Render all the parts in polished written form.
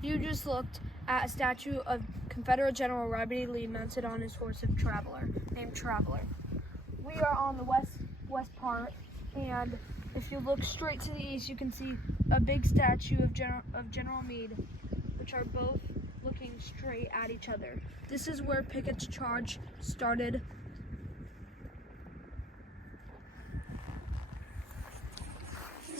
You just looked at a statue of Confederate General Robert E. Lee mounted on his horse of Traveler, named Traveler. We are on the west part, and if you look straight to the east, you can see a big statue of General Meade, which are both looking straight at each other. This is where Pickett's charge started.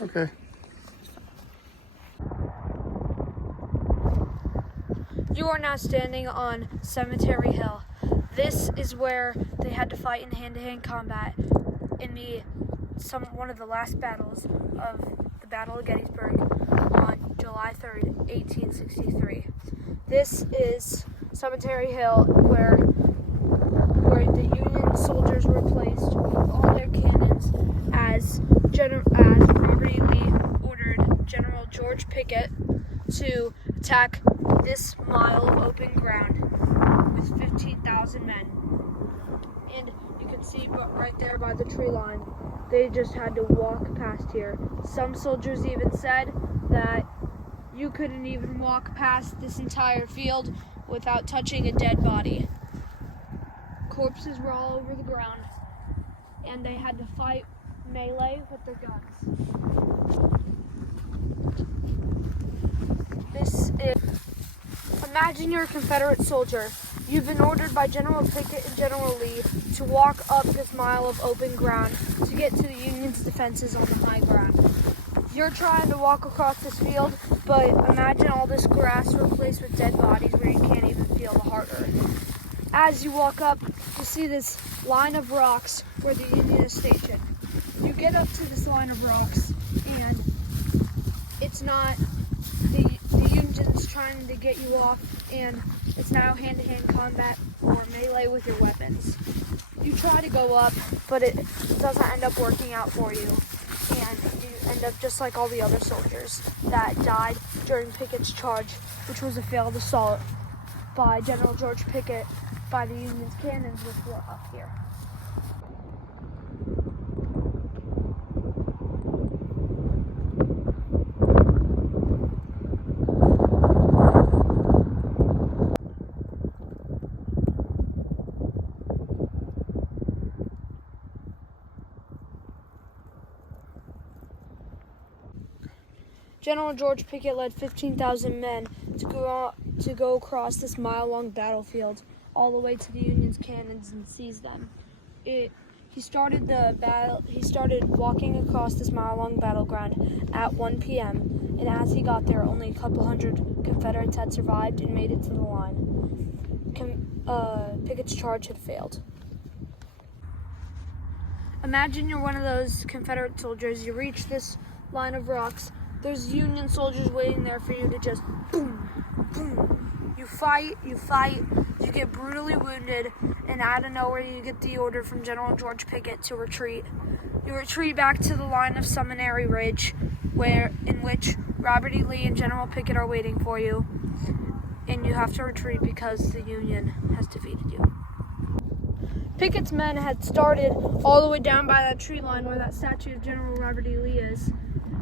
Okay. You are now standing on Cemetery Hill. This is where they had to fight in hand-to-hand combat in one of the last battles of the Battle of Gettysburg on July 3rd, 1863. This is Cemetery Hill, where the Union soldiers were placed with all their cannons as Robert E. Lee ordered General George Pickett to attack this mile of open ground with 15,000 men. And you can see right there by the tree line, they just had to walk past here. Some soldiers even said that you couldn't even walk past this entire field without touching a dead body. Corpses were all over the ground, and they had to fight melee with their guns. Imagine you're a Confederate soldier. You've been ordered by General Pickett and General Lee to walk up this mile of open ground to get to the Union's defenses on the high ground. You're trying to walk across this field, but imagine all this grass replaced with dead bodies where you can't even feel the hard earth. As you walk up, you see this line of rocks where the Union is stationed. You get up to this line of rocks, and it's not the Union's trying to get you off, and it's now hand-to-hand combat or melee with your weapons. You try to go up, but it doesn't end up working out for you, and you end up just like all the other soldiers that died during Pickett's charge, which was a failed assault by General George Pickett by the Union's cannons, which were up here. General George Pickett led 15,000 men to go across this mile-long battlefield all the way to the Union's cannons and seize them. He started walking across this mile-long battleground at 1 p.m. and as he got there, only a couple hundred Confederates had survived and made it to the line. Pickett's charge had failed. Imagine you're one of those Confederate soldiers. You reach this line of rocks. There's Union soldiers waiting there for you to just boom, boom. You fight, you get brutally wounded, and out of nowhere you get the order from General George Pickett to retreat. You retreat back to the line of Seminary Ridge, in which Robert E. Lee and General Pickett are waiting for you, and you have to retreat because the Union has defeated you. Pickett's men had started all the way down by that tree line where that statue of General Robert E. Lee is.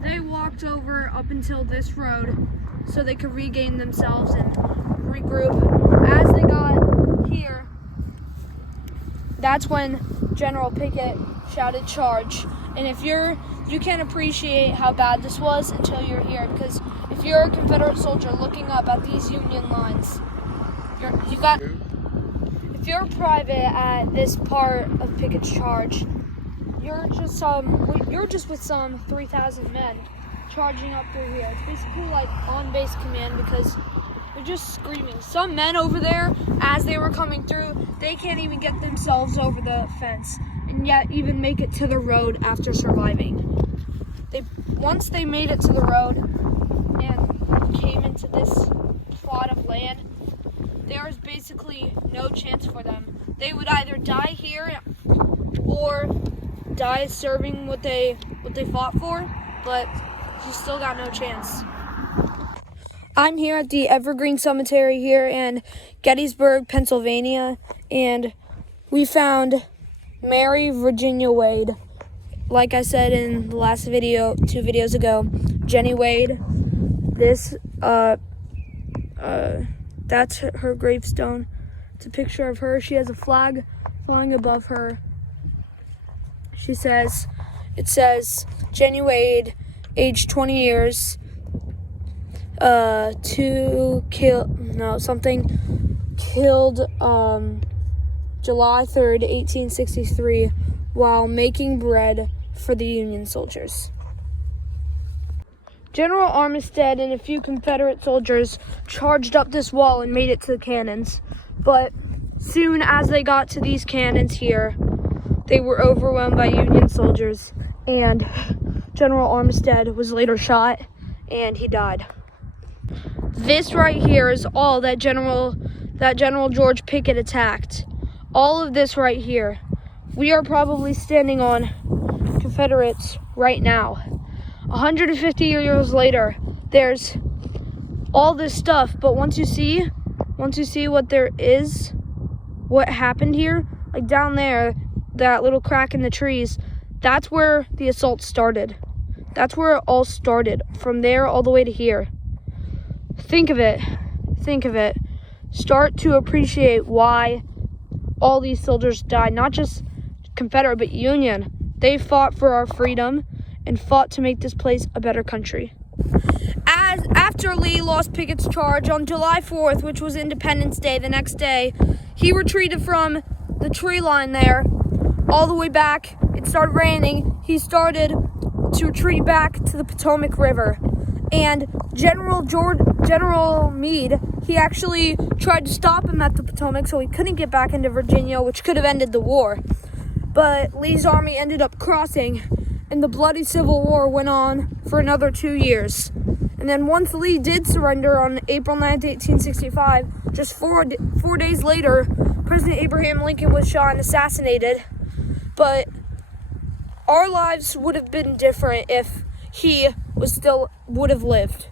They walked over up until this road so they could regain themselves and regroup. As they got here, that's when General Pickett shouted charge. And if you can't appreciate how bad this was until you're here, because if you're a Confederate soldier looking up at these Union lines, if you're a private at this part of Pickett's charge, you're just with some 3,000 men charging up through here. It's basically like on-base command because they're just screaming. Some men over there, as they were coming through, they can't even get themselves over the fence and yet even make it to the road after surviving. Once they made it to the road and came into this plot of land, there was basically no chance for them. They would either die here or die serving what they fought for, but you still got no chance. I'm here at the Evergreen Cemetery here in Gettysburg, Pennsylvania, and we found Mary Virginia Wade. Like I said in the last video, 2 videos ago, Jenny Wade. This That's her gravestone. It's a picture of her. She has a flag flying above her. It says, Jenny Wade, age 20 years, killed July 3rd, 1863, while making bread for the Union soldiers. General Armistead and a few Confederate soldiers charged up this wall and made it to the cannons. But soon as they got to these cannons here, they were overwhelmed by Union soldiers, and General Armistead was later shot, and he died. This right here is all that General George Pickett attacked. All of this right here. We are probably standing on Confederates right now. 150 years later, there's all this stuff, but once you see what there is, what happened here, like down there, that little crack in the trees, that's where the assault started. That's where it all started, from there all the way to here. Think of it. Start to appreciate why all these soldiers died, not just Confederate, but Union. They fought for our freedom and fought to make this place a better country. After Lee lost Pickett's charge on July 4th, which was Independence Day, the next day, he retreated from the tree line there all the way back. It started raining. He started to retreat back to the Potomac River. And General Meade, he actually tried to stop him at the Potomac so he couldn't get back into Virginia, which could have ended the war. But Lee's army ended up crossing, and the bloody Civil War went on for another 2 years. And then once Lee did surrender on April 9th, 1865, just four days later, President Abraham Lincoln was shot and assassinated. But our lives would have been different if he would have lived.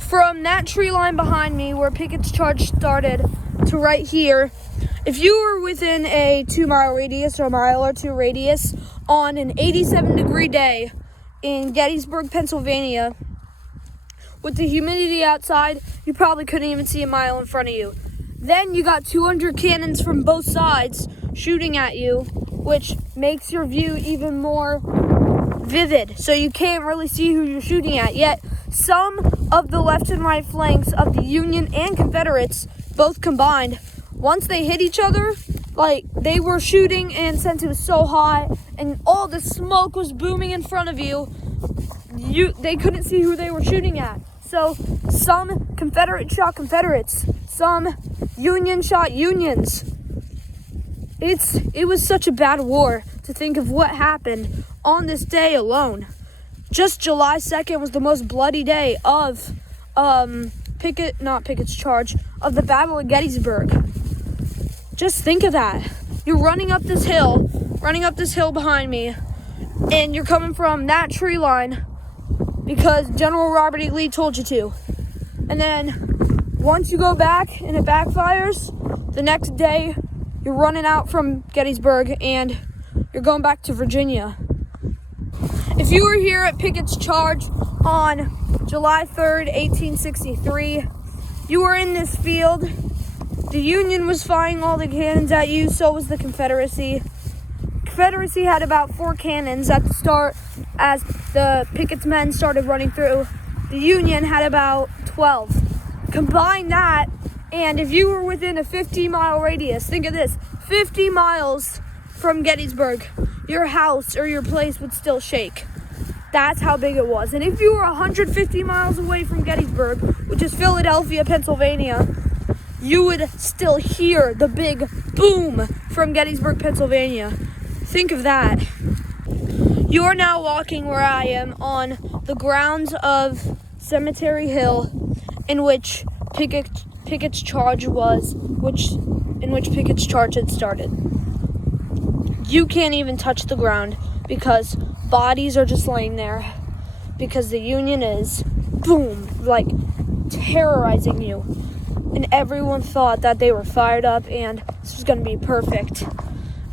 From that tree line behind me where Pickett's charge started to right here, if you were within a 2-mile radius or a mile or two radius on an 87-degree day in Gettysburg, Pennsylvania, with the humidity outside, you probably couldn't even see a mile in front of you. Then you got 200 cannons from both sides shooting at you, which makes your view even more vivid, so you can't really see who you're shooting at. Yet some of the left and right flanks of the Union and Confederates, both combined, once they hit each other, like they were shooting, and since it was so hot and all the smoke was booming in front of you, they couldn't see who they were shooting at. So some Confederate shot Confederates, some Union shot Unions. It was such a bad war to think of what happened on this day alone. Just July 2nd was the most bloody day of Pickett's charge, of the Battle of Gettysburg. Just think of that. You're running up this hill behind me, and you're coming from that tree line because General Robert E. Lee told you to. And then once you go back and it backfires, the next day you're running out from Gettysburg and you're going back to Virginia. If you were here at Pickett's charge on July 3rd, 1863, you were in this field. The Union was firing all the cannons at you, so was the Confederacy. Confederacy had about 4 cannons at the start as the Pickett's men started running through. The Union had about 12. Combine that, and if you were within a 50-mile radius, think of this, 50 miles from Gettysburg, your house or your place would still shake. That's how big it was. And if you were 150 miles away from Gettysburg, which is Philadelphia, Pennsylvania, you would still hear the big boom from Gettysburg, Pennsylvania. Think of that. You are now walking where I am on the grounds of Cemetery Hill, in which Pickett's charge had started. You can't even touch the ground because bodies are just laying there, because the Union is, boom, like terrorizing you. And everyone thought that they were fired up and this was going to be perfect.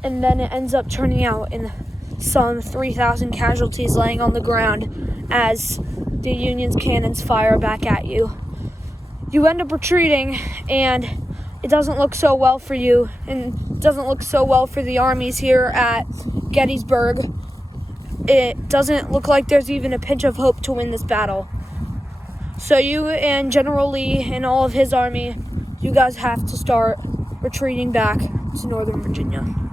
And then it ends up turning out in some 3,000 casualties laying on the ground as the Union's cannons fire back at you. you end up retreating, and it doesn't look so well for you, and it doesn't look so well for the armies here at Gettysburg. It doesn't look like there's even a pinch of hope to win this battle. So you and General Lee and all of his army, you guys have to start retreating back to Northern Virginia.